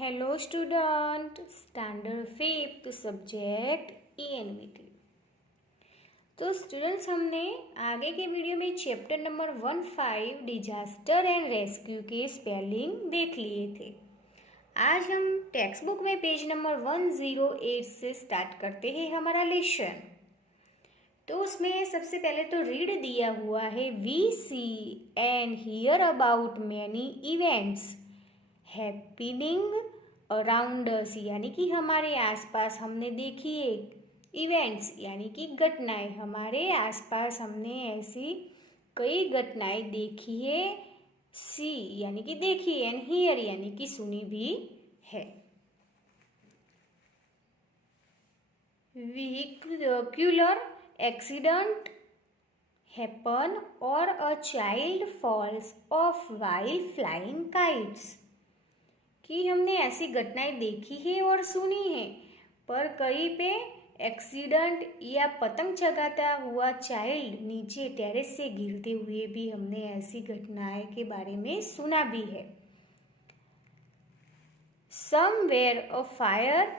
Hello student, standard fifth subject ENVT। तो students, हमने आगे के वीडियो में chapter number 15 disaster and rescue के स्पेलिंग देख लिए थे। आज हम टेक्स्ट बुक में पेज नंबर 108 से स्टार्ट करते हैं हमारा लेसन। तो उसमें सबसे पहले तो रीड दिया हुआ है, we see and hear about many events happening around us, यानी कि हमारे आसपास हमने देखी एक इवेंट्स यानी कि घटनाएं, हमारे आसपास हमने ऐसी कई घटनाएं देखी है। सी यानी कि देखी, एंड हियर यानी कि सुनी भी है। व्हीकुलर एक्सीडेंट हैपन और a child falls off while flying kites, कि हमने ऐसी घटनाएं देखी है और सुनी है, पर कहीं पे एक्सीडेंट या पतंग चगाता हुआ चाइल्ड नीचे टेरेस से गिरते हुए भी हमने ऐसी घटनाएं के बारे में सुना भी है। Somewhere a fire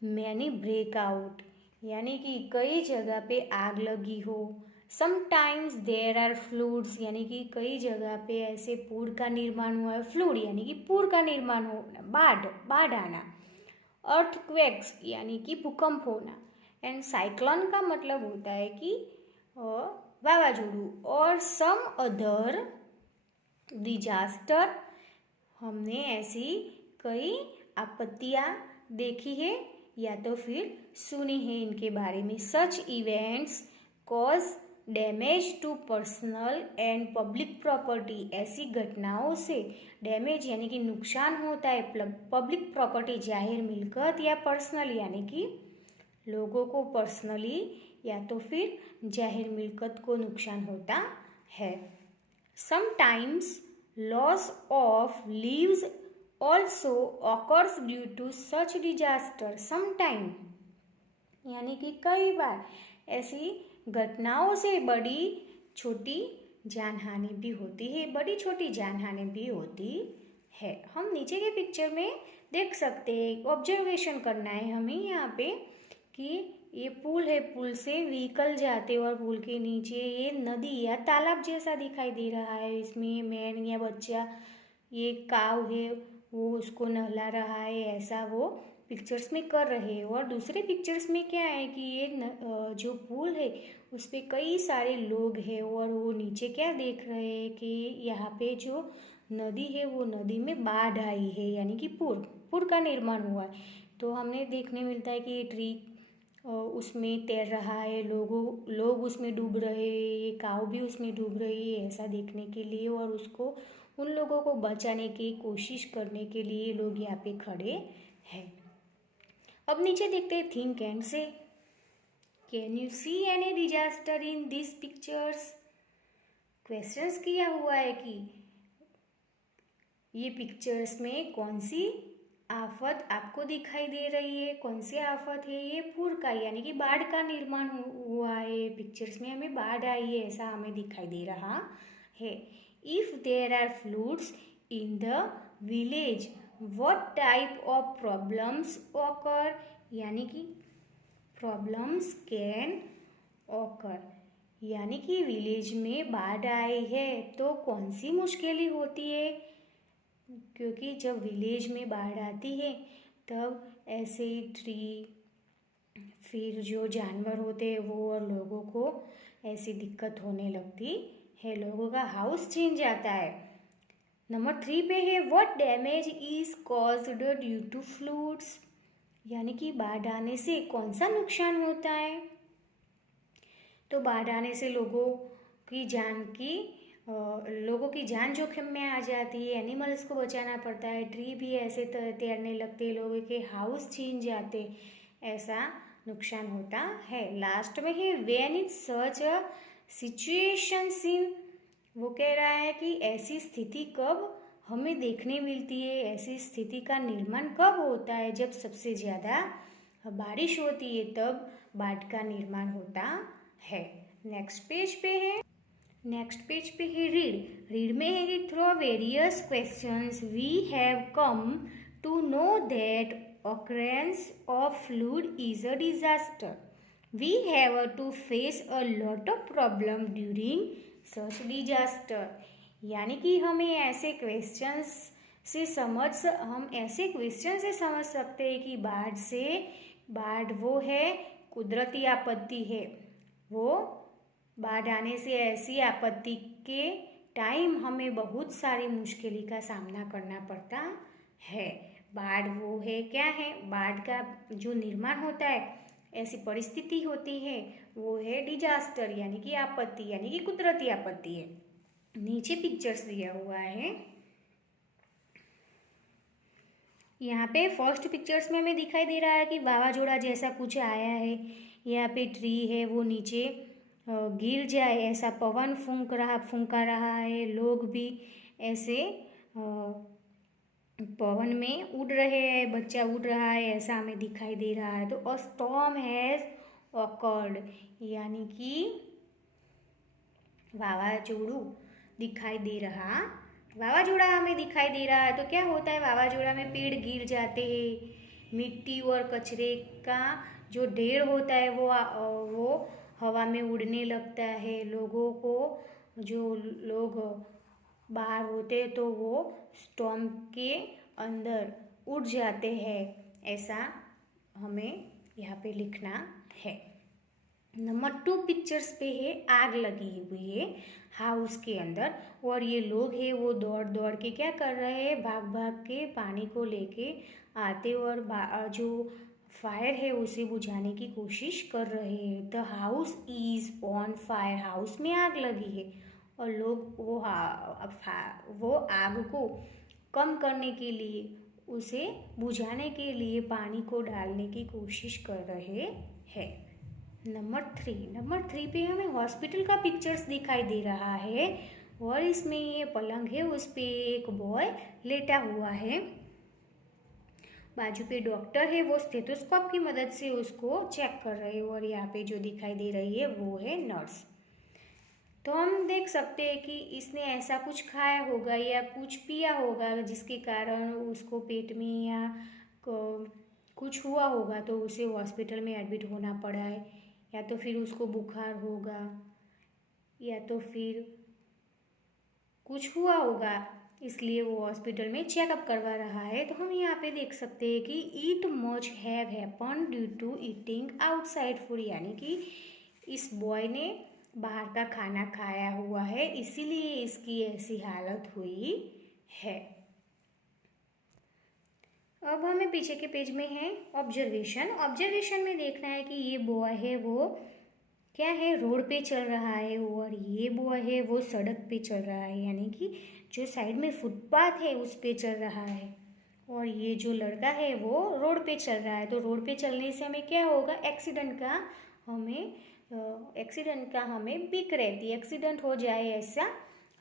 many breakout, यानी कि कई जगह पे आग लगी हो। समटाइम्स देयर आर फ्लूड्स, यानी कि कई जगह पे ऐसे पूर का निर्माण हुआ है। फ्लूड यानी कि पूर का निर्माण होना, बाढ़ आना। अर्थक्वेक्स यानी कि भूकंप होना। एंड साइक्लोन का मतलब होता है कि वावाजोड़ू। और सम अदर डिजास्टर, हमने ऐसी कई आपत्तियां देखी है या तो फिर सुनी है इनके बारे में। Such events cause damage to personal and public property, ऐसी घटनाओं से डैमेज यानी कि नुकसान होता है पब्लिक प्रॉपर्टी, जाहिर मिलकत, या पर्सनल यानी कि लोगों को पर्सनली या तो फिर जाहिर मिलकत को नुकसान होता है। Sometimes loss of lives also occurs due to such disaster. Sometime यानी कि कई बार ऐसी घटनाओं से बड़ी छोटी जानहानि भी होती है, बड़ी छोटी जानहानि भी होती है। हम नीचे के पिक्चर में देख सकते हैं, ऑब्जर्वेशन करना है हमें यहाँ पे कि ये पुल है, पुल से व्हीकल जाते और पुल के नीचे ये नदी या तालाब जैसा दिखाई दे रहा है। इसमें मैन या बच्चा, ये काव है, वो उसको नहला रहा है, ऐसा वो पिक्चर्स में कर रहे हैं। और दूसरे पिक्चर्स में क्या है कि ये जो पुल है उस पर कई सारे लोग हैं और वो नीचे क्या देख रहे हैं कि यहाँ पे जो नदी है वो नदी में बाढ़ आई है, यानी कि पुर का निर्माण हुआ है। तो हमने देखने मिलता है कि ये ट्री उसमें तैर रहा है, लोग उसमें डूब रहे हैं, ये काव भी उसमें डूब रही है, ऐसा देखने के लिए और उसको उन लोगों को बचाने की कोशिश करने के लिए लोग यहाँ पे खड़े हैं। अब नीचे देखते हैं थिंक एंड से। Can you see any disaster in this pictures? Questions किया हुआ है कि ये पिक्चर्स में कौन सी आफत आपको दिखाई दे रही है, कौन सी आफत है? ये पूर का यानी कि बाढ़ का निर्माण हुआ है। पिक्चर्स में हमें बाढ़ आई है ऐसा हमें दिखाई दे रहा है। If there are floods in the village, what type of problems occur, यानी कि प्रॉब्लम्स कैन ऑकर, यानी कि विलेज में बाढ़ आई है तो कौन सी मुश्किलें होती है? क्योंकि जब विलेज में बाढ़ आती है तब ऐसे ट्री, फिर जो जानवर होते हैं वो और लोगों को ऐसी दिक्कत होने लगती है, लोगों का हाउस छीन जाता है। नंबर 3 पे है what damage is caused due to floods, यानी कि बाढ़ आने से कौन सा नुकसान होता है? तो बाढ़ आने से लोगों की जान जोखिम में आ जाती है, एनिमल्स को बचाना पड़ता है, ट्री भी ऐसे तैरने लगते, लोगों के हाउस छीन जाते, ऐसा नुकसान होता है। लास्ट में है when is such a situation seen, वो कह रहा है कि ऐसी स्थिति कब हमें देखने मिलती है, ऐसी स्थिति का निर्माण कब होता है? जब सबसे ज़्यादा बारिश होती है तब बाढ़ का निर्माण होता है। नेक्स्ट पेज पे है रीड में है कि through various questions we have come to know that occurrence of flood is a disaster. We have to face a lot of problem during such disaster. यानी कि हमें ऐसे क्वेश्चंस से हम ऐसे क्वेश्चन से समझ सकते हैं कि बाढ़ वो है कुदरती आपत्ति है। वो बाढ़ आने से ऐसी आपत्ति के टाइम हमें बहुत सारी मुश्किल का सामना करना पड़ता है। बाढ़ वो है क्या है, बाढ़ का जो निर्माण होता है, ऐसी परिस्थिति होती है, वो है डिजास्टर यानी कि आपत्ति, यानी कि कुदरती आपत्ति है। नीचे पिक्चर्स दिया हुआ है। यहाँ पे फर्स्ट पिक्चर्स में हमें दिखाई दे रहा है कि वावाजोड़ा जैसा कुछ आया है। यहाँ पे ट्री है वो नीचे गिर जाए ऐसा पवन फूंका रहा है। लोग भी ऐसे पवन में उड़ रहे हैं, बच्चा उड़ रहा है, ऐसा हमें दिखाई दे रहा है। तो अ स्टॉर्म हैज ऑकर्ड यानी कि वावाजोड़ू दिखाई दे रहा, वावाजोड़ा हमें दिखाई दे रहा है। तो क्या होता है, वावाजोड़ा में पेड़ गिर जाते हैं, मिट्टी और कचरे का जो ढेर होता है वो हवा में उड़ने लगता है। लोगों को, जो लोग बाहर होते तो वो स्टॉर्म के अंदर उड़ जाते हैं, ऐसा हमें यहाँ पे लिखना है। नंबर 2 पिक्चर्स पे है आग लगी हुई है हाउस के अंदर, और ये लोग हैं वो दौड़ दौड़ के क्या कर रहे हैं, भाग भाग के पानी को लेके आते और जो फायर है उसे बुझाने की कोशिश कर रहे हैं। The house is on fire, house में आग लगी है और लोग वो आग को कम करने के लिए, उसे बुझाने के लिए पानी को डालने की कोशिश कर रहे हैं। नंबर 3 पे हमें हॉस्पिटल का पिक्चर्स दिखाई दे रहा है और इसमें ये पलंग है, उस पे एक बॉय लेटा हुआ है। बाजू पे डॉक्टर है, वो स्टेथोस्कोप की मदद से उसको चेक कर रहे हैं। और यहाँ पे जो दिखाई दे रही है वो है नर्स। तो हम देख सकते हैं कि इसने ऐसा कुछ खाया होगा या कुछ पिया होगा जिसके कारण उसको पेट में या कुछ हुआ होगा, तो उसे हॉस्पिटल में एडमिट होना पड़ा है। या तो फिर उसको बुखार होगा या तो फिर कुछ हुआ होगा, इसलिए वो हॉस्पिटल में चेकअप करवा रहा है। तो हम यहाँ पे देख सकते हैं कि it much have happen due to eating outside food, यानी कि इस बॉय ने बाहर का खाना खाया हुआ है, इसीलिए इसकी ऐसी हालत हुई है। अब हमें पीछे के पेज में है ऑब्जर्वेशन में देखना है कि ये बॉय है वो क्या है, रोड पे चल रहा है, और ये बॉय है वो सड़क पे चल रहा है, यानी कि जो साइड में फुटपाथ है उस पे चल रहा है। और ये जो लड़का है वो रोड पे चल रहा है। तो रोड पे चलने से हमें क्या होगा, एक्सीडेंट का हमें बिक रहती है, एक्सीडेंट हो जाए ऐसा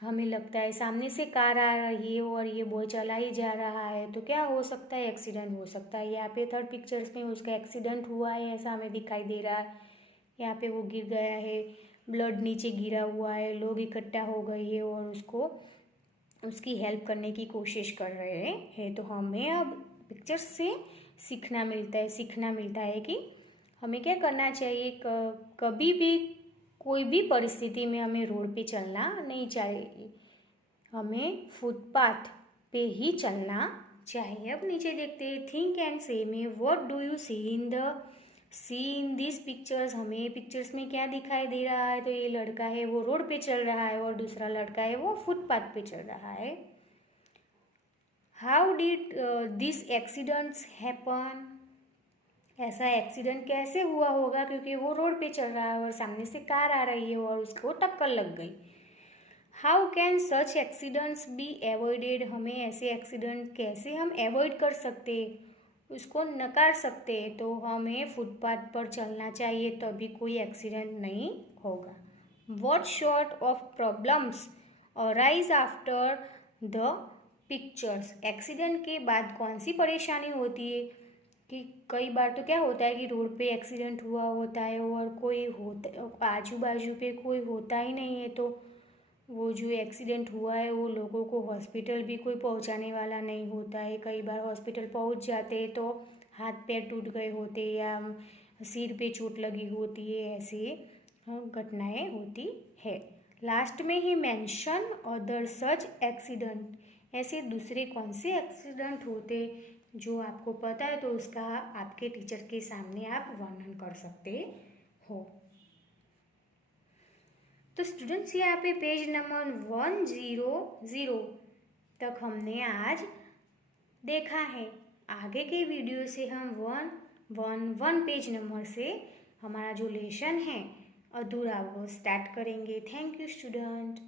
हमें लगता है। सामने से कार आ रही है और ये बॉय चला ही जा रहा है, तो क्या हो सकता है, एक्सीडेंट हो सकता है। यहाँ पे 3rd पिक्चर्स में उसका एक्सीडेंट हुआ है ऐसा हमें दिखाई दे रहा है। यहाँ पे वो गिर गया है, ब्लड नीचे गिरा हुआ है, लोग इकट्ठा हो गए हैं और उसकी हेल्प करने की कोशिश कर रहे हैं। तो हमें अब पिक्चर्स से सीखना मिलता है कि हमें क्या करना चाहिए। कभी भी कोई भी परिस्थिति में हमें रोड पे चलना नहीं चाहिए, हमें फुटपाथ पे ही चलना चाहिए। अब नीचे देखते हैं, थिंक एंड से में what do you see in this pictures, हमें पिक्चर्स में क्या दिखाई दे रहा है। तो ये लड़का है वो रोड पे चल रहा है और दूसरा लड़का है वो फुटपाथ पे चल रहा है। How did this accidents happen, ऐसा एक्सीडेंट कैसे हुआ होगा, क्योंकि वो रोड पे चल रहा है और सामने से कार आ रही है और उसको टक्कर लग गई। How can such accidents be avoided, हमें ऐसे एक्सीडेंट कैसे हम एवॉइड कर सकते, उसको नकार सकते। तो हमें फुटपाथ पर चलना चाहिए, तभी कोई एक्सीडेंट नहीं होगा। What sort of problems arise after the pictures, accident के बाद कौन सी परेशानी होती है। कि कई बार तो क्या होता है कि रोड पे एक्सीडेंट हुआ होता है और कोई होता, आजू बाजू पे कोई होता ही नहीं है, तो वो जो एक्सीडेंट हुआ है वो लोगों को हॉस्पिटल भी कोई पहुंचाने वाला नहीं होता है। कई बार हॉस्पिटल पहुंच जाते हैं तो हाथ पैर टूट गए होते या सिर पे चोट लगी होती है, ऐसे घटनाएं होती है। लास्ट में ही मेंशन अदर सच एक्सीडेंट, ऐसे दूसरे कौन से एक्सीडेंट होते जो आपको पता है तो उसका आपके टीचर के सामने आप वर्णन कर सकते हो। तो स्टूडेंट्स यहाँ पे पेज नंबर 100 तक हमने आज देखा है। आगे के वीडियो से हम 111 पेज नंबर से हमारा जो लेसन है अधूरा वो स्टार्ट करेंगे। Thank you student.